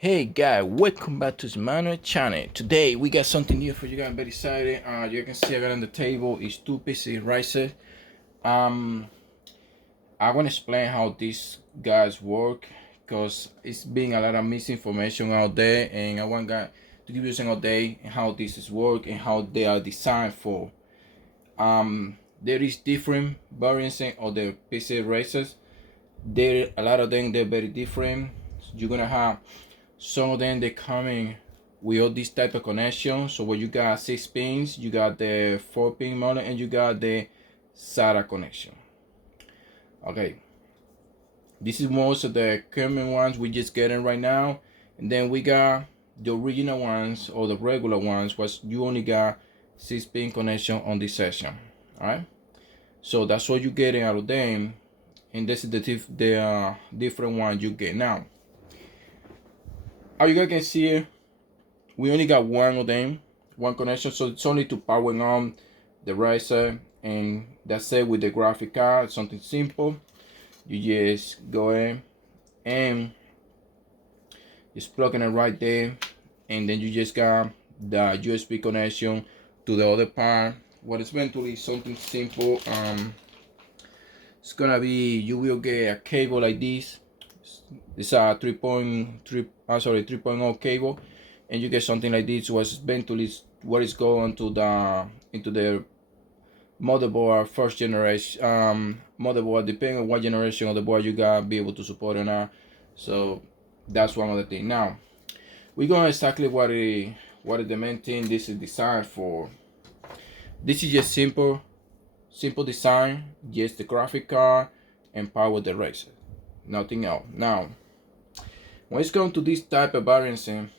Hey guys, welcome back to the Manual channel. Today we got something new for you guys. I'm very excited. You can see I got on the table is two PCEI Riser. I want to explain how these guys work because it's been a lot of misinformation out there, and I want to give you some update on how this is work and how they are designed for. There is different variants of the PCEI Risers. There a lot of them they're very different. You're gonna have some of them they coming with all this type of connection. So when you got 6 pins, you got the 4-pin model, and you got the SATA connection. Okay, this is most of the common ones we just getting right now, and then we got the original ones or the regular ones was you only got 6-pin connection on this session. All right, so that's what you getting out of them, and this is the different one you get now. As you guys can see, we only got one of them, one connection, so it's only to power on the riser, and that's it with the graphic card. Something simple. You just go in and just plugging it right there, and then you just got the USB connection to the other part. What is eventually something simple. It's gonna be, you will get a cable like this. It's a 3.0 cable, and you get something like this. Was eventually what is going to into the motherboard, first generation motherboard, depending on what generation of the board you got, be able to support or not. So that's one of the things. Now we're going exactly what is the main thing this is designed for. This is just simple design, just the graphic card and power the racer, nothing else. Now when it's going to this type of balancing,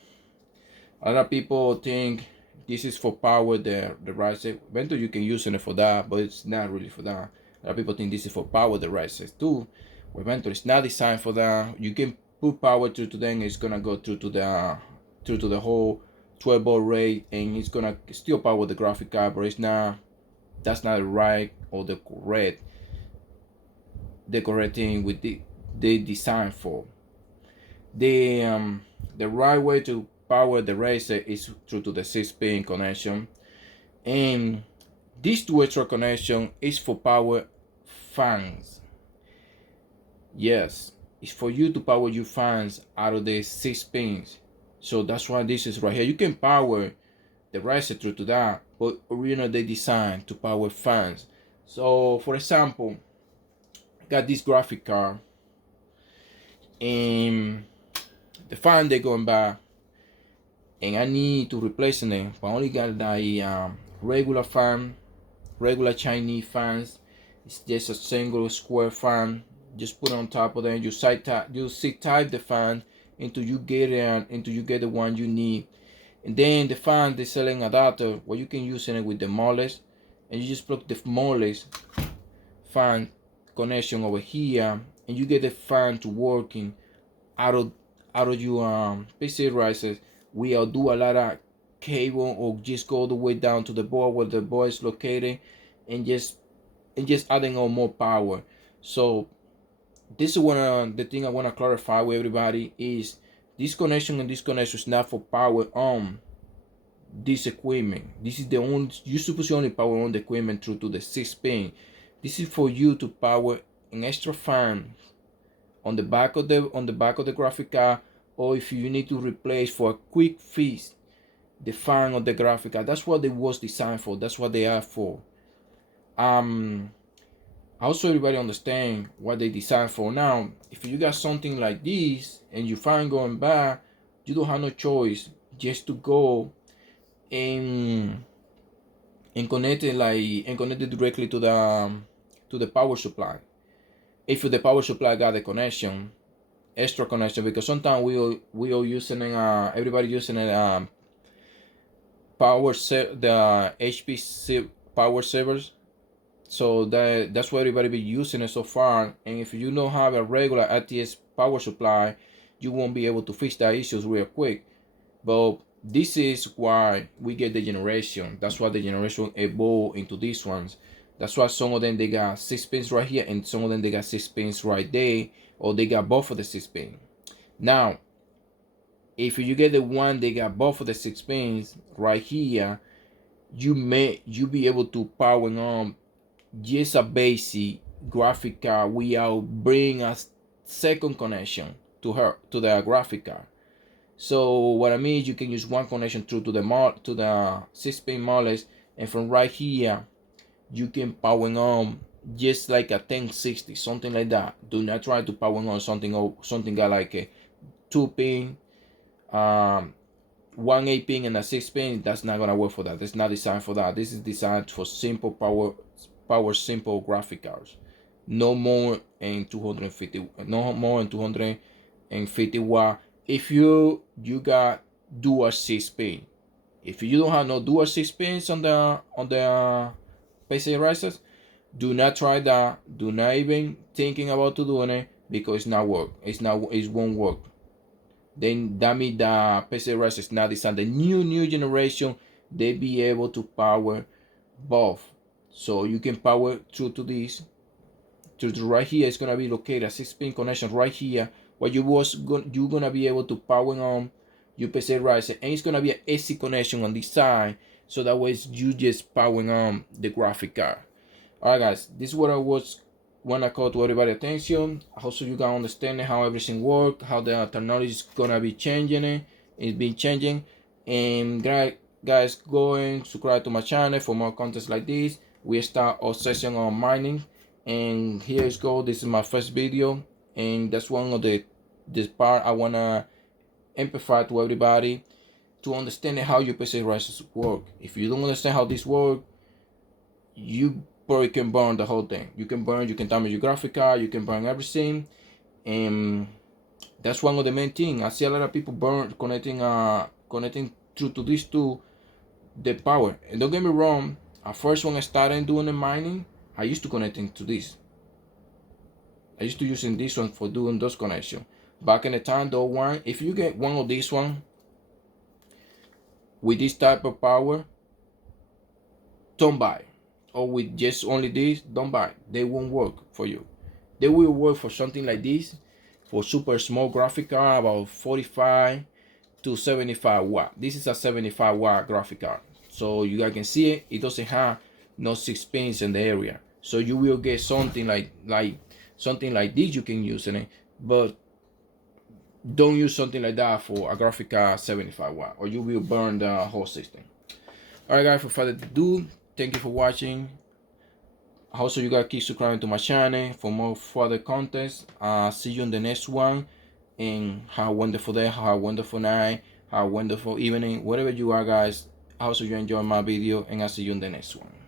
a lot of people think this is for power the riser. Eventually you can use it for that, but it's not really for that. A lot of people think this is for power the risers too. Eventually it's not designed for that. You can put power through to them, it's gonna go through to the whole 12 volt rate, and it's gonna still power the graphic card, but it's not, that's not right or the correct thing with the design for. The right way to power the racer is through to the 6-pin connection, and this 2 extra connection is for power fans. Yes, it's for you to power your fans out of the 6 pins. So that's why this is right here. You can power the racer through to that, but originally they designed to power fans. So for example, I got this graphic card, and the fan they're going by, and I need to replace them. But I only got the regular fan, regular Chinese fans. It's just a single square fan. Just put it on top of them. You sit type the fan until you get the one you need. And then the fan, they selling adapter where you can use it with the smallest, and you just plug the smallest fan connection over here, and you get the fan to working out of your PCEI Risers. We'll do a lot of cable, or just go all the way down to the board where the board is located, and just adding on more power. So this is one the thing I want to clarify with everybody is this connection and this connection is not for power on this equipment. This is the only, you're supposed to only power on the equipment through to the 6-pin. This is for you to power an extra fan on the back of the graphic card, or if you need to replace for a quick fix the fan of the graphic card. That's what it was designed for. That's what they are for. Also, everybody understand what they designed for. Now, if you got something like this and you find going back, you don't have no choice just to go and connect it directly to the power supply. If the power supply got the connection, extra connection, because sometimes we all using everybody using the HP power servers. So that's what everybody be using it so far. And if you don't have a regular ATS power supply, you won't be able to fix that issues real quick. But this is why we get the generation. That's why the generation evolved into these ones. That's why some of them they got 6 pins right here, and some of them they got 6 pins right there, or they got both of the 6 pins. Now, if you get the one they got both of the 6 pins right here, you be able to power on just a basic graphic card without bring a second connection to the graphic card. So what I mean is you can use one connection through to the 6-pin models, and from right here you can power on just like a 1060, something like that. Do not try to power on something got like a 2-pin, 1 8-pin and a 6-pin. That's not gonna work for that. It's not designed for that. This is designed for simple simple graphic cards. No more than 250. No more than 250 watt. If you got dual 6-pin. If you don't have no dual 6-pins on the PCEI Risers, do not try that. Do not even thinking about to doing it, because it's not work. It won't work. Then that means the PCEI Riser is not designed. The new generation, they be able to power both. So you can power through to this. To right here is gonna be located a 6-pin connection right here. What you're gonna be able to power on your PCEI Riser, and it's gonna be an AC connection on this side. So that way you just powering on the graphic card. Alright guys, this is what I want to call to everybody attention. Also you can understand how everything works, how the technology is gonna be changing. It's been changing. And guys, go and subscribe to my channel for more contents like this. We start our session on mining, and here is go. This is my first video, and that's one of this part I wanna emphasize to everybody, to understand how your PCEI Risers work. If you don't understand how this works, you probably can burn the whole thing. You can damage your graphic card, you can burn everything, and that's one of the main things. I see a lot of people connecting through to these two, the power. And don't get me wrong, at first when I started doing the mining, I used to connecting to this. I used to using this one for doing those connections. Back in the time though, if you get one of these one with this type of power, don't buy. Or with just only this, don't buy. They won't work for you. They will work for something like this, for super small graphic card, about 45 to 75 watt. This is a 75 watt graphic card. So you guys can see it. It doesn't have no 6 pins in the area. So you will get something like this you can use in it, but don't use something like that for a graphic card 75 watt, or you will burn the whole system. Alright guys, for further ado, thank you for watching. Also, you guys keep subscribing to my channel for more further content. See you in the next one. And have a wonderful day, have a wonderful night, have a wonderful evening, whatever you are guys. I hope you enjoy my video, and I'll see you in the next one.